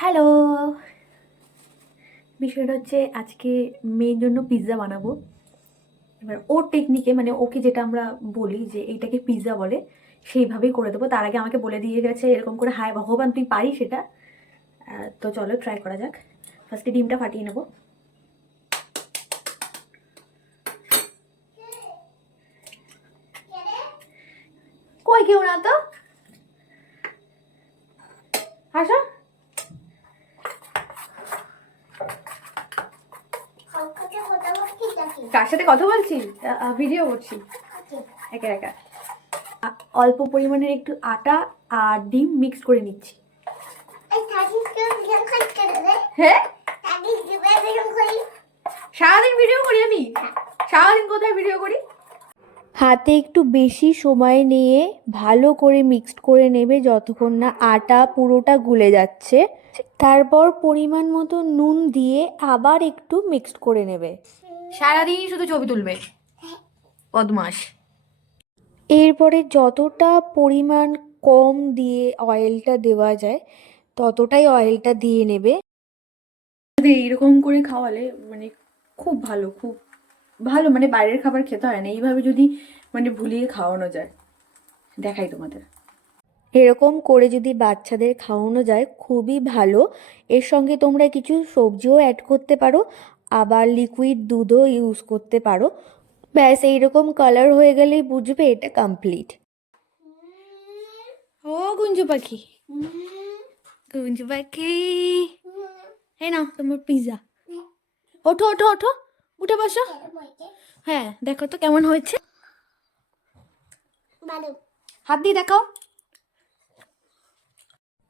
Hello. বিষয়টা হচ্ছে আজকে মেয়ের জন্য পিৎজা বানাবো। এবার ওর টেকনিকে মানে ওকে যেটা আমরা বলি যে এইটাকে পিৎজা বলে, সেইভাবেই করে দেবো। তার আগে আমাকে বলে দিয়ে গেছে এরকম করে, হায় ভগবান, তুই পারি সেটা তো চলো ট্রাই করা যাক। ফার্স্টে ডিমটা ফাটিয়ে নেব। কই কেউ না তো? আসো। কার সাথে কথা বলছি? ভিডিও করছি। একা একা। অল্প পরিমাণের একটু আটা আর ডিম মিক্স করে নিচ্ছি। হ্যাঁ? সারাদিন ভিডিও করি আমি? সারাদিন কোথায় ভিডিও করি? হাতে একটু বেশি সময় নিয়ে ভালো করে মিক্সড করে নেবে যতক্ষণ না আটা পুরোটা গুলে যাচ্ছে। তারপর পরিমাণ মতো নুন দিয়ে আবার একটু মিক্সড করে নেবে। সারাদিন শুধু ছবি তুলবে। বদমাস এরপরে যতটা পরিমাণ কম দিয়ে অয়েলটা দেওয়া যায় ততটাই অয়েলটা দিয়ে নেবে। এইরকম করে খাওয়ালে মানে খুব ভালো খুব ভালো মানে বাইরের খাবার খেতে হয় না। এইভাবে যদি মানে ভুলিয়ে খাওয়ানো যায় দেখাই তোমাদের। এরকম করে যদি বাচ্চাদের খাওয়ানো যায় খুবই ভালো। এর সঙ্গে তোমরা কিছু সবজিও অ্যাড করতে পারো। আবার লিকুইড দুধও ইউজ করতে পারো। ব্যাস এইরকম কালার হয়ে গেলেই বুঝবে এটা কমপ্লিট ও গুঞ্জু পাখি। গুঞ্জু পাখি। এই নাও তোমার পিৎজা ওঠো ওঠো ওঠো। উঠে বসো। হ্যাঁ দেখো তো কেমন হয়েছে। হাত দিয়ে দেখাও।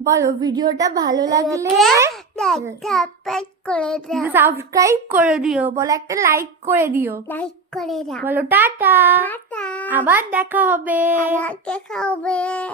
বলো ভিডিওটা ভালো লাগলে সাবস্ক্রাইব করে দিও। বলো একটা লাইক করে দিও। লাইক করে দাও। বলো টাটা। টাটা। আবার দেখা হবে। দেখা হবে।